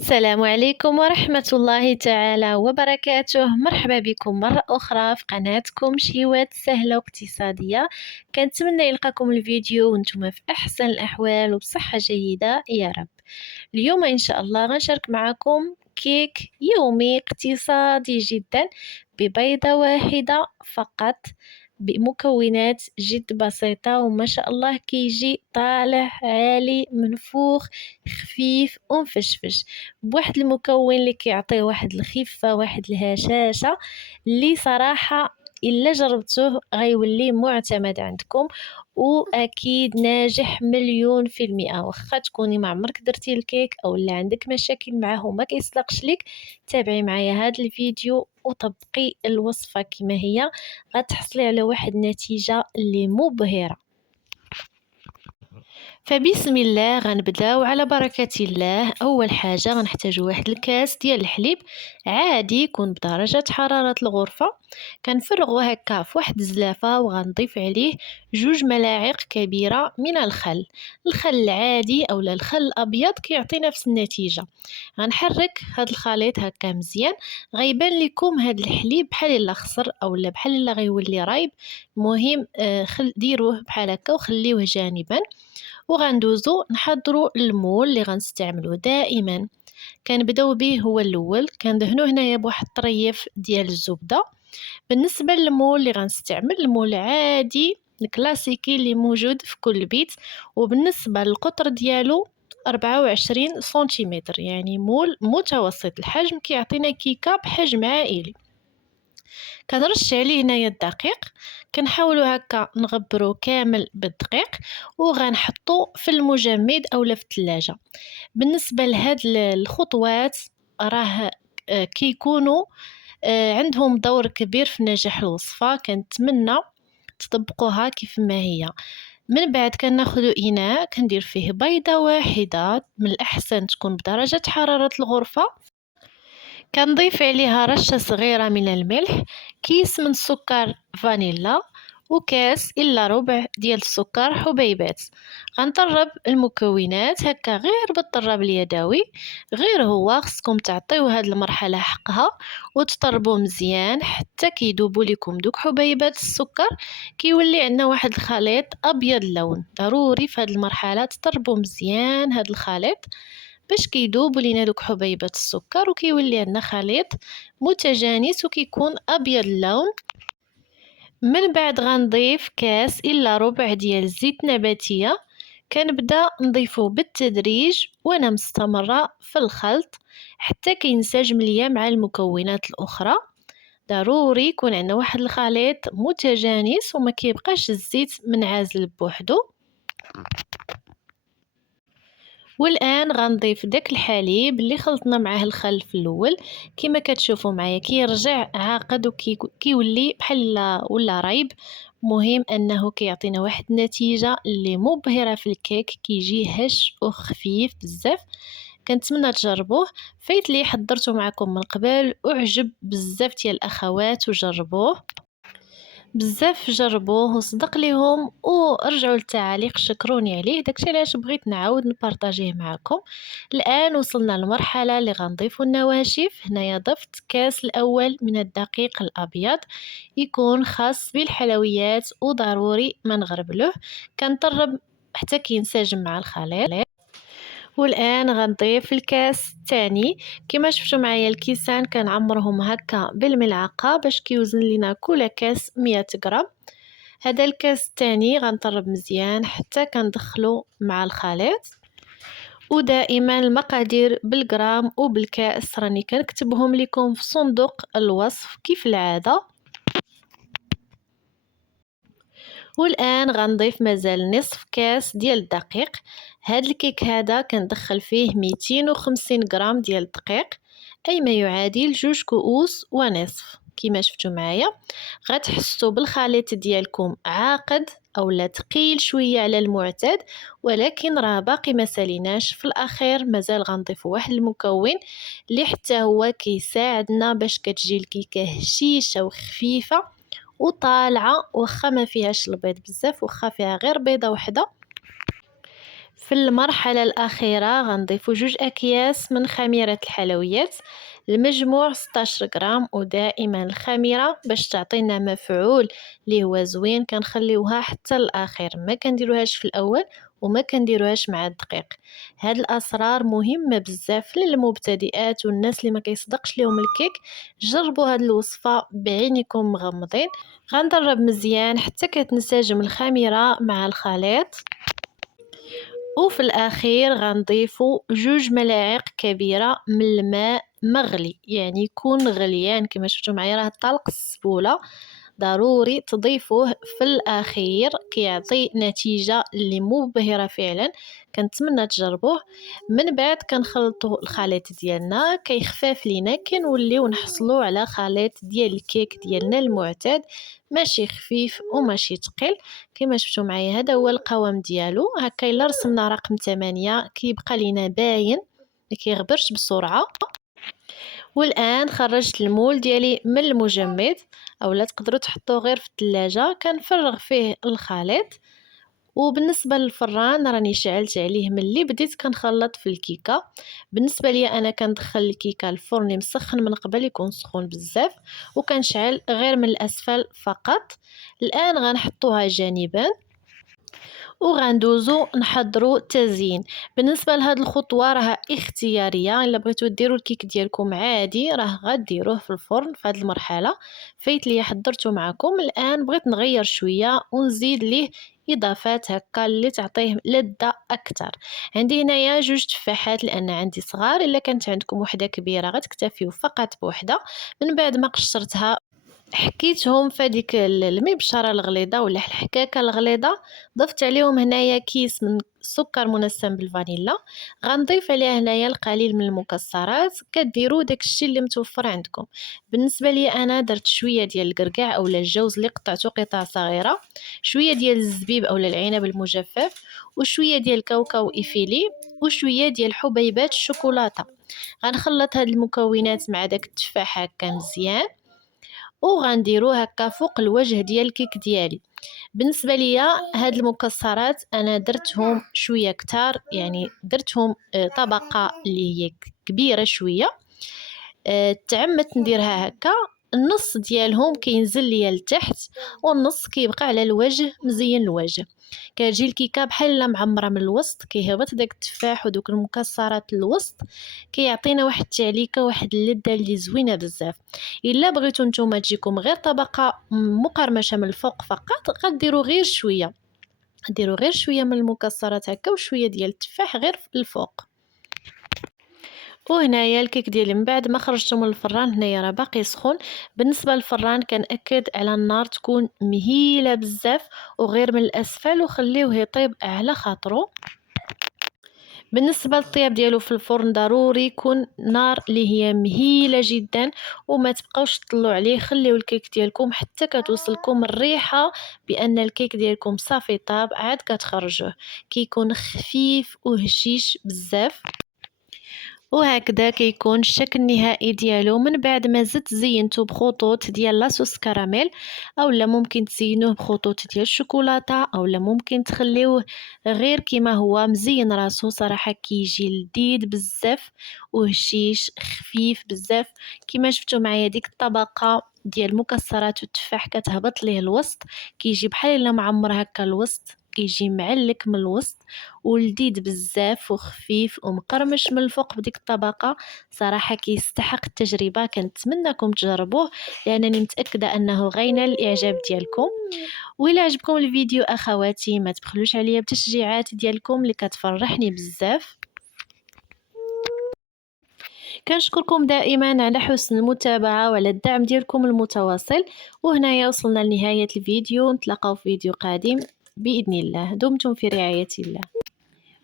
السلام عليكم ورحمة الله تعالى وبركاته. مرحبا بكم مرة أخرى في قناتكم شيوات سهلة واقتصادية. كنتمنى يلقاكم الفيديو وانتم في أحسن الأحوال وبصحة جيدة يا رب. اليوم إن شاء الله غنشارك معكم كيك يومي اقتصادي جدا ببيضة واحدة فقط، بمكونات جد بسيطة، وما شاء الله كيجي طالع عالي منفوخ خفيف ومفشفش، بواحد المكون اللي كيعطيه واحد الخفة، واحد الهشاشة اللي صراحة إلا جربتوه غيولي معتمد عندكم، واكيد ناجح مليون في المئة. واخا تكوني ما عمرك درتي الكيك او اللي عندك مشاكل معاه وما كيصدقش لك، تابعي معايا هذا الفيديو وطبقي الوصفة كما هي، غتحصلي على واحد النتيجة اللي مبهرة. فبسم الله غنبداو على بركة الله. اول حاجه غنحتاجو واحد الكاس ديال الحليب عادي يكون بدرجه حراره الغرفه، كنفرغو هكا في واحد الزلافه وغنضيف عليه 2 ملاعق كبيره من الخل. الخل العادي اولا الخل الابيض كيعطي نفس النتيجه. غنحرك هاد الخليط هكا مزيان، غيبان لكم هاد الحليب بحال الا خسر اولا بحال الا غيولي رايب. المهم ديروه بحال هكا وخليوه جانبا. وغندوزو نحضروا المول اللي غنستعملو دائما. كنبداو به هو الاول، كندهنو هنايا بواحد الطريف ديال الزبده. بالنسبه للمول اللي غنستعمل المول عادي الكلاسيكي اللي موجود في كل بيت، وبالنسبه للقطر ديالو 24 سنتيمتر، يعني مول متوسط الحجم كيعطينا كيكه بحجم عائلي. كنرش عليه هنايا الدقيق، كنحاولوا هكا نغبرو كامل بالدقيق وغنحطو في المجمد اولا في الثلاجه. بالنسبه لهاد الخطوات راه كيكونوا عندهم دور كبير في نجاح الوصفه، كنتمنى تطبقوها كيف ما هي. من بعد كناخذ اناء كندير فيه بيضه واحده، من الاحسن تكون بدرجه حراره الغرفه، كنضيف عليها رشة صغيرة من الملح، كيس من سكر فانيلا، وكاس إلا ربع ديال السكر حبيبات. غنطرب المكونات هكا غير بالطراب اليدوي، غير هو خصكم تعطيو هاد المرحلة حقها وتطربوا مزيان حتى كيدوبوا لكم دوك حبيبات السكر، كيولي عندنا واحد الخليط ابيض اللون. ضروري في هاد المرحلة تطربوا مزيان هاد الخليط باش كيدوب لينا دوك حبيبات السكر وكيولي عندنا خليط متجانس وكيكون ابيض اللون. من بعد غنضيف كاس الا ربع ديال الزيت نباتيه، كنبدا نضيفه بالتدريج وانا مستمره في الخلط حتى كينسجم ليا مع المكونات الاخرى. ضروري يكون عندنا واحد الخليط متجانس وما كيبقاش الزيت منعزل بوحدو. والان غنضيف داك الحليب اللي خلطنا معاه الخل في الاول، كما كتشوفوا معايا كيرجع عاقد وكيولي بحال ولا رايب. مهم انه كيعطينا واحد النتيجه اللي مبهره في الكيك، كيجي هش وخفيف بزاف. كنتمنى تجربوه. فايت لي حضرته معكم من قبل وعجب بزاف ديال الاخوات وجربوه بزاف، جربوه وصدق ليهم ورجعوا للتعاليق شكروني عليه. داكشي علاش بغيت نعاود نبارطاجيه معكم. الان وصلنا للمرحله اللي غنضيفوا النواشف. هنايا ضفت كاس الاول من الدقيق الابيض، يكون خاص بالحلويات وضروري ما نغربلوه. كنطرب حتى كينسجم مع الخليط. والان غنضيف الكاس الثاني. كما شفتوا معايا الكيسان كنعمرهم هكا بالملعقه باش كيوزن لنا كل كاس 100 غرام. هذا الكاس الثاني غنطرب مزيان حتى كندخلو مع الخليط. ودائما المقادير بالغرام وبالكاس راني كنكتبهم لكم في صندوق الوصف كيف العاده. والان غنضيف مازال نصف كاس ديال الدقيق. هاد الكيك هذا كندخل فيه 250 غرام ديال الدقيق، اي ما يعادل 2 كؤوس ونصف. كما شفتوا معايا غتحسوا بالخليط ديالكم عاقد اولا ثقيل شويه على المعتاد، ولكن راه باقي ما ساليناش. في الاخير مازال غنضيف واحد المكون اللي حتى هو كيساعدنا باش كتجي الكيكه هشيشه وخفيفه وطالعه، واخا ما فيهاش البيض بزاف، واخا فيها غير بيضه وحده. في المرحلة الأخيرة غنضيفو 2 أكياس من خميرة الحلويات، المجموع 16 غرام، ودائما الخميرة باش تعطينا مفعول اللي هو زوين كنخليوها حتى الأخير، ما كنديروهاش في الأول وما كنديروهاش مع الدقيق. هاد الأسرار مهمة بزاف للمبتدئات والناس اللي ما كيصدقش ليهم الكيك. جربوا هاد الوصفة بعينكم مغمضين. غندرب مزيان حتى كتنسجم الخميرة مع الخليط، وفي الأخير غنضيفو 2 ملاعق كبيرة من الماء مغلي، يعني يكون غليان كما شفتوا معايا راه طلق السبولة. ضروري تضيفوه في الأخير، كيعطي نتيجة اللي مبهرة فعلا. كنتمنى تجربوه. من بعد كنخلطوا الخليط ديالنا، كيخفاف لينا كنوليو نحصلوا على خليط ديال الكيك ديالنا المعتاد، ماشي خفيف وماشي ثقيل. كما شفتوا معايا هذا هو القوام ديالو. هكا الا رسمنا رقم 8 كيبقى لينا باين، ما كيغبرش بسرعه. والان خرجت المول ديالي من المجمد، اولا تقدروا تحطوه غير في الثلاجه. كنفرغ فيه الخليط، وبالنسبه للفران راني شعلت عليه ملي بديت كنخلط في الكيكه. بالنسبه لي انا كندخل الكيكه الفرن مسخن من قبل، يكون سخون بزاف، وكنشعل غير من الاسفل فقط. الان غنحطوها جانبا وغندوزو نحضروا التزيين. بالنسبه لهاد الخطوه راها اختياريه، الا بغيتو ديروا الكيك ديالكم عادي راه غديروه في الفرن. في هاد المرحله فايت ليا حضرته معكم. الان بغيت نغير شويه ونزيد ليه اضافات هكا اللي تعطيه لذه اكثر. عندي هنايا 2 تفاحات لان عندي صغار، الا كانت عندكم وحده كبيره غتكتفيو فقط بوحده. من بعد ما قشرتها حكيتهم في هذيك المبشره الغليظه ولا الحكاكه الغليظه، ضفت عليهم هنايا كيس من سكر منسم بالفانيلا. غنضيف عليه هنايا القليل من المكسرات، كديروا داكشي اللي متوفر عندكم. بالنسبه لي انا درت شويه ديال الكركاع اولا الجوز اللي قطعته قطع صغيره، شويه ديال الزبيب اولا العنب المجفف، وشويه ديال الكاوكاو ايفيلي، وشويه ديال حبيبات الشوكولاته. غنخلط هاد المكونات مع داك التفاح هكا مزيان، وغنديرو هكا فوق الوجه ديال الكيك ديالي. بالنسبه ليا هاد المكسرات انا درتهم شويه كتار، يعني درتهم طبقه اللي هي كبيره شويه. تعمدت نديرها هكا، النص ديالهم كينزل ليا لتحت والنص كيبقى على الوجه مزيان الوجه. كتجي الكيكه بحال معمره من الوسط، كيهبط داك التفاح ودوك المكسرات للوسط، كيعطينا واحد التعليكه واحد اللذه اللي زوينه بزاف. الا بغيتو نتوما تجيكم غير طبقه مقرمشه من الفوق فقط، غديروا غير شويه، ديروا غير شويه من المكسرات هكا وشويه ديال التفاح غير في الفوق. وهنايا الكيك ديالي من بعد ما خرجته من الفران هنايا راه باقي سخون. بالنسبه للفران كنأكد على النار تكون مهيله بزاف وغير من الاسفل، وخليوه يطيب على خاطرو. بالنسبه للطياب ديالو في الفرن ضروري يكون نار اللي هي مهيله جدا، وما تبقاوش تطلوا عليه. خليو الكيك ديالكم حتى كتوصلكم الريحه بان الكيك ديالكم صافي طاب، عاد كتخرجوه كيكون خفيف وهشيش بزاف. وهكذا كيكون الشكل النهائي ديالو. من بعد ما زدت زينته بخطوط ديال لاصوص كراميل، اولا ممكن تزينوه بخطوط ديال الشوكولاته، اولا ممكن تخليوه غير كما هو مزين راسو. صراحه كيجي لذيذ بزاف وهشيش خفيف بزاف. كما شفتوا معايا ديك الطبقه ديال المكسرات والتفاح كتهبط ليه الوسط، كيجي بحال الا معمر هكا الوسط، كيجي معلك من الوسط ولذيذ بزاف وخفيف ومقرمش من الفوق بديك الطبقه. صراحه كيستحق التجربه، كنتمنىكم تجربوه لانني متاكده انه غينال الاعجاب ديالكم. وإلا عجبكم الفيديو اخواتي ما تبخلوش عليا بتشجيعات ديالكم اللي كتفرحني بزاف. كنشكركم دائما على حسن المتابعه وعلى الدعم ديالكم المتواصل. وهنايا وصلنا لنهايه الفيديو، نتلاقاو في فيديو قادم بإذن الله. دمتم في رعاية الله،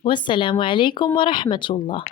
والسلام عليكم ورحمة الله.